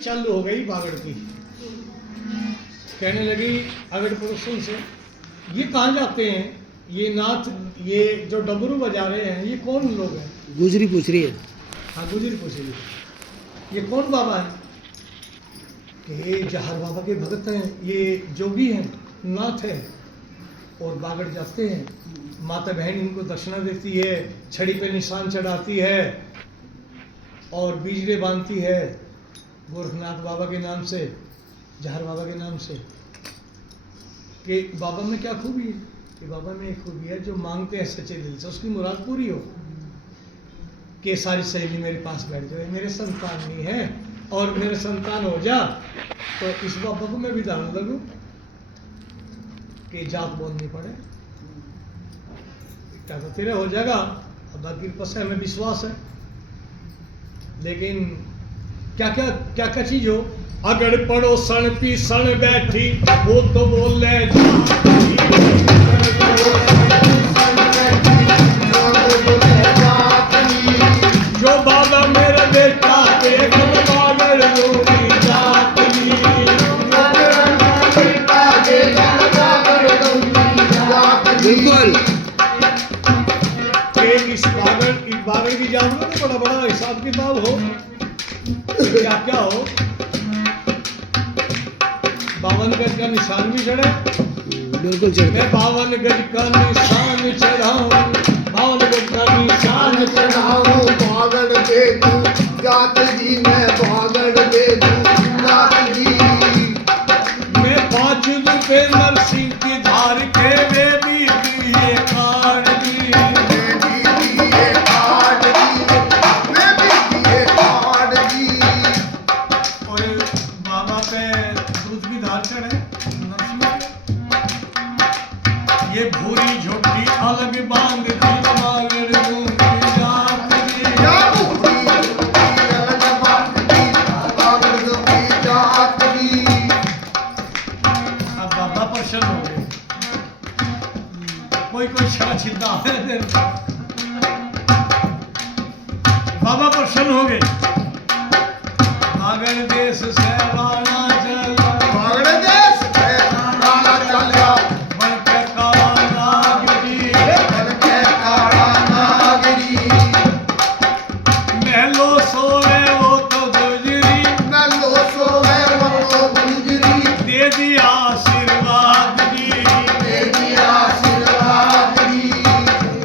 चालू हो गई बागड़ की। कहने लगी अगड़ पड़ोसन से, ये कहाँ जाते हैं ये नाथ, ये जो डमरू बजा रहे हैं ये कौन लोग हैं? गुजरी पूछ रही है। हाँ गुजरी पूछ रही है, ये कौन बाबा है? कि ये जहर बाबा के भगत हैं, ये जोगी हैं, नाथ हैं। और बागड़ जाते हैं, माता बहन इनको दक्षिणा देती है, छड़ी पे निशान चढ़ाती है और बीजड़े बांधती है गोरखनाथ बाबा के नाम से, जहर बाबा के नाम से। कि बाबा में क्या खूबी है? कि बाबा में एक खूबी है, जो मांगते हैं सच्चे दिल से उसकी मुराद पूरी हो। कि सारी सहेली मेरे पास बैठ जाए, मेरे संतान नहीं है और मेरे संतान हो जा तो इस बाबा को मैं भी दान लगूं कि जात बोलनी पड़े, क्या तो तेरा हो जाएगा। अब बाकी पस है, हमें विश्वास है। लेकिन क्या क्या क्या क्या चीज हो? अगर पड़ो सण पी सण बैठी वो तो बोले जो बाबा मेरा बेटा देख बागड़ लोगी जातनी। बिल्कुल इस बागड़ की जानवर में बड़ा बड़ा हिसाब किताब हो, क्या क्या हो। 52 गज का निशान भी चढ़े, बिल्कुल चढ़। मैं 52 गज का निशान चढ़ाऊं, 52 गज का निशान चढ़ाऊं, बागड़ दे दूं जात जी, मैं बागड़ दे दूं जात जी। मैं 5 रुपए नरसिंह की धार के वे भी दिए काट दी, मैं भी दिए काट दी, मैं भी दिए काट दी। और बाबा पे दूध की धार चढ़े नरसिंह के। ये भूरी झोटी अलग बांध दी, बागड़ दूंगी जात दी। क्या भूरी अलग बात दी, बागड़ दूंगी जात दी। अब बाबा प्रसन्न हो गए, कोई कोई छड़ा छिद्दा है। बाबा प्रसन्न हो गए। बागड़ देश से राणा चला, बागड़ देश से राणा चला, बन के काला नागरी, बन के काला नागरी। महलो सोवे वो तो गुजरी, मैं लो सोवे वो तो गुजरी, दे दिया आशीर्वाद दी। दे दिया आशीर्वाद दी।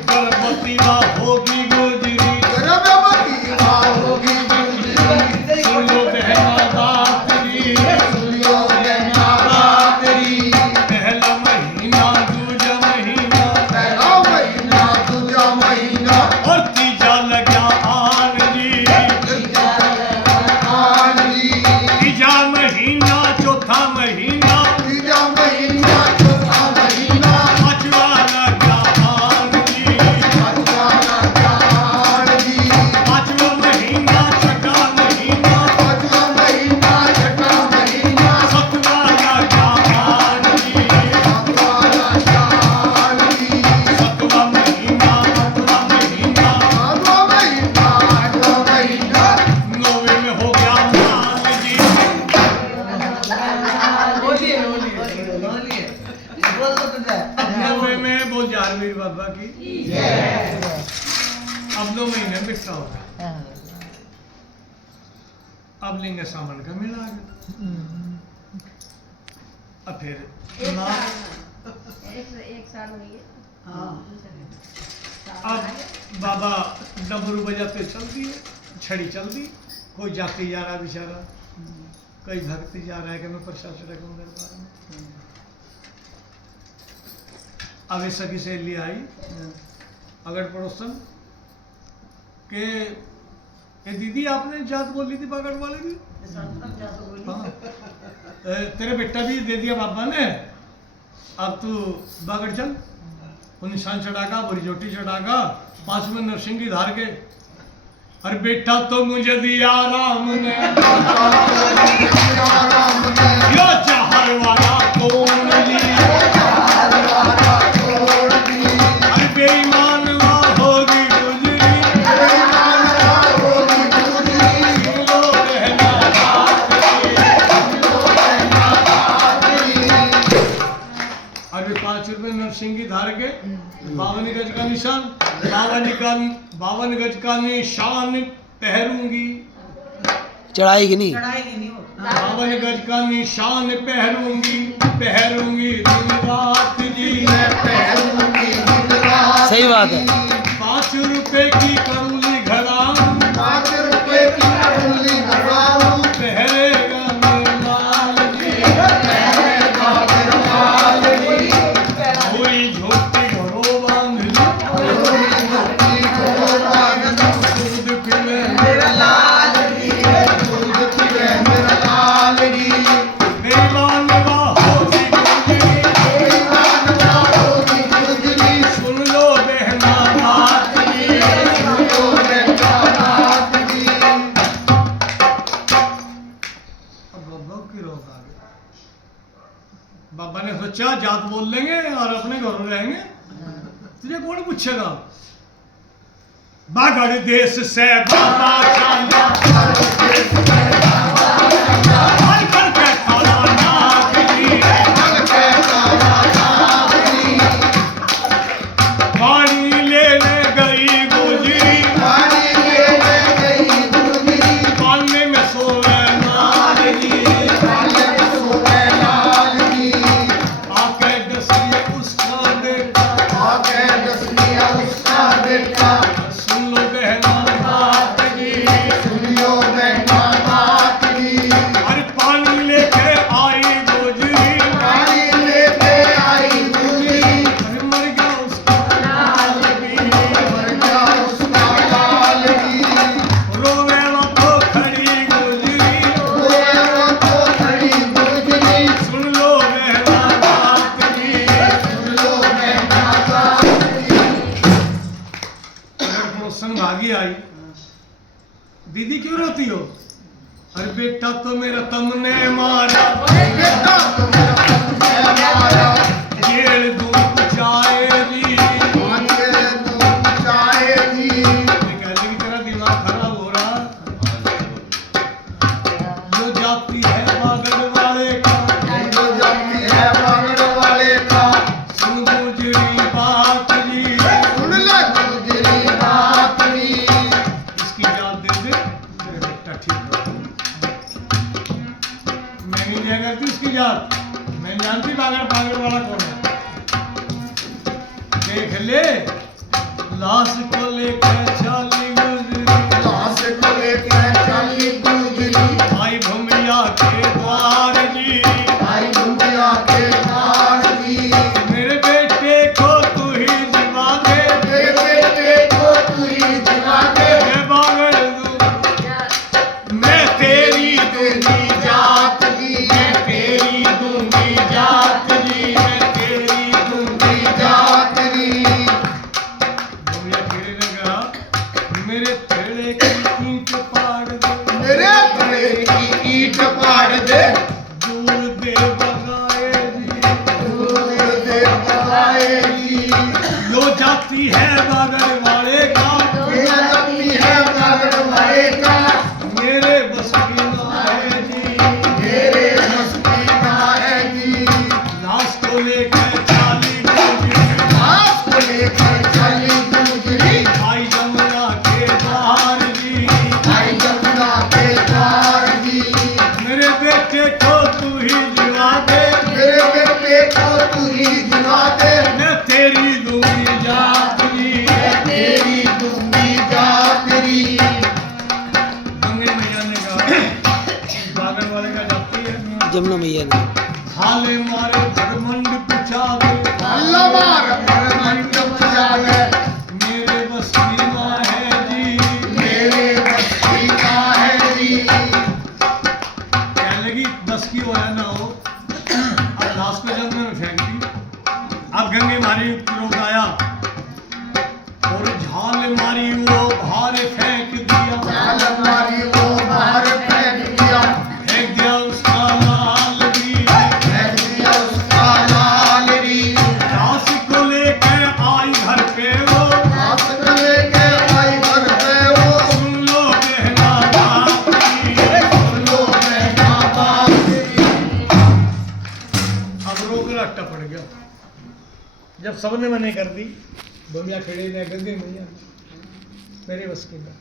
गर्भवती माँ होगी गुजरी, गर्भवती माँ होगी गुजरी, सुन लो बहना बात दी। सुनियो बहना बात दी। पहला महीना दूजा महीना पहला महीना दूजा महीना और तीजा लगा आन जी। तीजा आन जी। तीजा महीना चौथा महीना तीजा महीना चौथा महीना पांचवा लगा आन जी। पांचवा लगा आन जी। पांचवा महीना छठा महीना पांचवा महीना छठा महीना सतवा लगा आन जी। सातवा लगा आन जी। सतवा महीना आठवां महीना आठवां महीना आठवां महीना नौवे में हो गया मान जी। नौवे में बोल जारवीर बाबा की। अब 2 महीने बिकता होगा। अब लिंग सामान का मेला आ गया। अब फिर ना एक साल हुई है। अब बाबा डमरू बजाते चल दिए, छड़ी चल दी। कोई जाती जा रहा बेचारा, कोई भक्ति जा रहा है कि मैं प्रसाद रखूँ दरबार में। अब ये सखी सहेली आई अगर पड़ोसन के, ये दीदी आपने जात बोली थी बागड़ वाले की। हाँ। तेरे बेटा भी दे दिया बाबा ने, अब तू बागड़ चल, वो निशान चढ़ागा, बोरी जोटी चढ़ागा, 5 में नरसिंह की धार के। अरे बेटा तो मुझे दिया राम ने, यो जहर वाला कौन लिया, अरे बेईमान होगी गुजरी, बेईमान होगी गुजरी, सुन लो बहना बात धार के 52 गज का निशान, 52 गज का निशान पहरूंगी, चढ़ाएगी नहीं। 52 गज का निशान पहरूंगी, पहरूंगी दिन रात जी, मैं पहरूंगी दिन रात। सही बात है। 5 रुपए की करूंगी घराम, 5 रुपए की करूंगी घराम, पहरेगा मेरे लाल जी, पहरेगा मेरे लाल जी। पूरी झोपड़ी घरों बांध ली, पूरी झोपड़ी घरों बांध ली, दूध पीवे मेरा लाल जी, दूध पीवे मेरा लाल जी। मेरी मानवा होगी गुजरी, मेरी मानवा होगी गुजरी, सुन लो बहना बात जी, सुन लो बेटा बात जी। अब बाबा की रोक आ गई। बाबा ने सोचा जात बोल लेंगे और अपने घर में रहेंगे, तुझे कौन पूछेगा। बागड़ देश से बाबा चांदा, हर करके खाना नाक जी, पानी लेने गई गुजरी, पानी लेने गई गुजरी, पालने में सोए नाग जी, पाले सोए लाल जी। आके दसिए उसका बेटा, आके दसनिया उसका बेटा, सुन लो बहना बात जी, सुनियो बेटा बात जी। अरे पानी लेके आई गुजरी, पानी लेके आई गुजरी, अरे मर गया उसका लाल जी, मर गया उसका लाल जी। रोवे तो खड़ी गुजरी, रोए वो तो खड़ी गुजरी, सुन लो बहना बात जी। सुन लो बेटा बात जी। अगर पड़ोसन भागी आई, दीदी क्यों रोती हो। अरे बेटा तो मेरा तुमने मारा, बेटा तुम्हारा तुमने मारा, जेल दूध जाएगी, आंखें दूध जाएगी। ये कहने की तेरा दिमाग खराब हो रहा। जो जाती है बागड़ वाले का, जो जाती है बागड़ वाले का, सुन गुजरी बात जी, सुन ले गुजरी बात जी। इसकी जात दे दे मेरे बेटा ठीक हो। मैं नहीं दिया करती उसकी जात, मैं जानती बागड़ वाला कौन है। देख ले लाश को लेकर चाली गुजरी, लाश को लेकर चली गुजरी, आई भूमिया के द्वार जी, आई दुनिया के द्वार जी। मेरे बेटे को तू ही जिवा दे, मेरे बेटे को तू ही जिला दे, मैं बागड़ दूं, मैं तेरी दूंगी जात जी, मैं तेरी दूंगी जात जी, मैं तेरी दूंगी जात जी। भूमिया खेड़े ने कहा मेरे थेड़े की ईंट पाड़ दे, मेरे थड़े की ईंट पाड़ दे, दूर दे बगाए जी, दूर दे बगाएगी। जो जाती है बागड़ वाले का, ये जाती है बागड़ वाले का, मेरे बस की ना है जी, मेरे मस्ती का है जी। लाश को लेकर चाली गुजरी, लाश को लेकर चली गुजरी, आई जमुना के द्वार जी, आई जमुना के द्वार जी। मेरे बेटे को तू ही जिवा दे, मेरे बेटे को तू ही जिला दे, मैं तेरी दूंगी जात जी, मैं तेरी दूंगी जात जी। गंगे मैया ने कहा बागड़ वाले का जाती है, जमुना मैया ने। हाले मारे भगमंड पुछा दे, अल्लाह मार पर मंड पूजा है, मेरे बस की ना है जी, मेरे बस्ती का है जी। कहने लगी बस की हो या ना हो, अब लाश को जंगल में फेंक दी। अब गंगे मारी रोक आया और झाल मारी वो बाहर फेंक दिया, जाल मारी वो बाहर फेंक दिया उसका लाल भी, फेंक दिया उसका लाल री। लाश को लेकर आई घर पे वो, हाथ में लेके आई घर पे वो, सुन लो बहना बाप की, सुन लो बेटा बाप की। अब रोक रट्टा पड़ गया। जब सबने मने कर दी, दुनिया खेड़े में गंगे मैया मेरे बस की ना।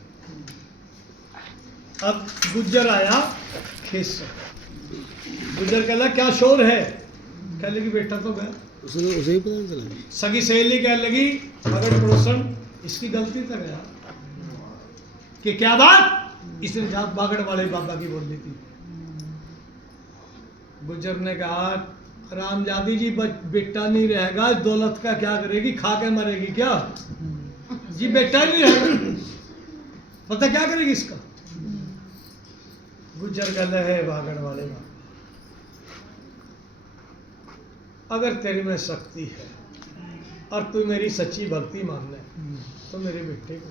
अब गुज्जर आया खेत से, गुज्जर कहला क्या शोर है, कह लगी बेटा तो गया। उसे ही पता नहीं चला। सगी सहेली कह लगी अगर पड़ोसन इसकी गलती तो गया कि क्या बात, इसने जात बागड़ वाले बाबा की बोल दी थी। गुज्जर ने कहा रामजादी जी बेटा नहीं रहेगा, दौलत का क्या करेगी, खा के मरेगी क्या जी, बेटा ही नहीं रहेगा, पता क्या करेगी इसका। गुज्जर कहते है बागड़ वाले बाबा अगर तेरे में शक्ति है और तू मेरी सच्ची भक्ति मान ले तो मेरे बेटे को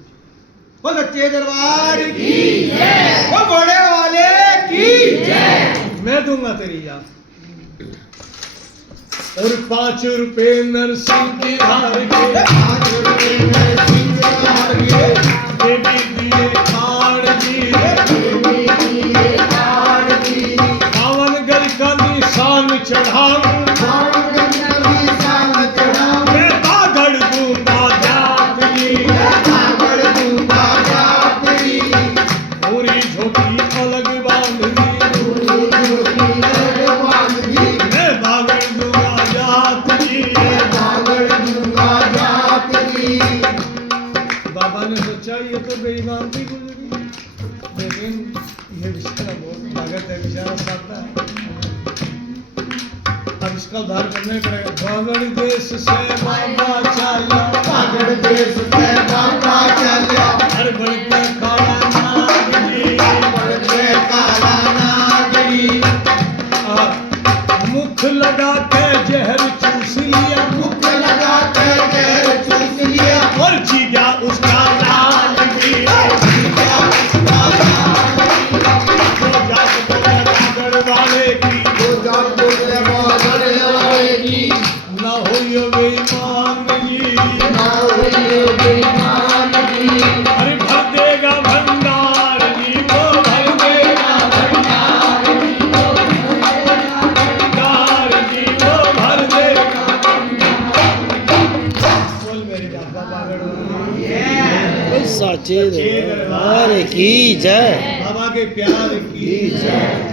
वो सच्चे दरबार की जय, वो बड़े वाले की जय। मैं दूंगा तेरी याद। और 5 रुपए नरसिंह की हार के, 5 रुपए में सिंगार के, देवी दिए खाड़ जी, देवी दिए खाड़ जी, पावन गल का निशान चढ़ाऊं, पावन गल का निशान चढ़ाऊं, मैं बागड़ दूंगा जात जी, बागड़ दूंगा जात जी, पूरी झोपड़ी अलग बांध दी, पूरी झोपड़ी अलग बांध दी, मैं बागड़ दूंगा जात जी, बागड़ दूंगा जात जी। बाबा ने सोचा ये तो बेईमान थी गुजरी, लेकिन ये बेचारा बहुत ताकत है, बेचारा साधा है, अब इसका उद्धार करना ही पड़ेगा। बागड़ देश से बाबा चला, बागड़ देश से बाबा चला, हर बढ़ते काला नाग जी, बढ़ते काला नाग जी, मुख लगा के जहर चूस लिया, मुख लगा के जहर चूस लिया, और जी गया उसका लाल भी, तो जात बोले बागड़ वाले की, वो जात बोले बागड़ वाले की, ना हो यो बेईमान जी, ना होइए बेईमान जी, अरे भर देगा भंडार जी, वो भर देगा भंडार जी, वो भर देगा। बोल मेरी बाबा बागड़ वाले साचे दरबार की जय। बाबा के प्यार की जय।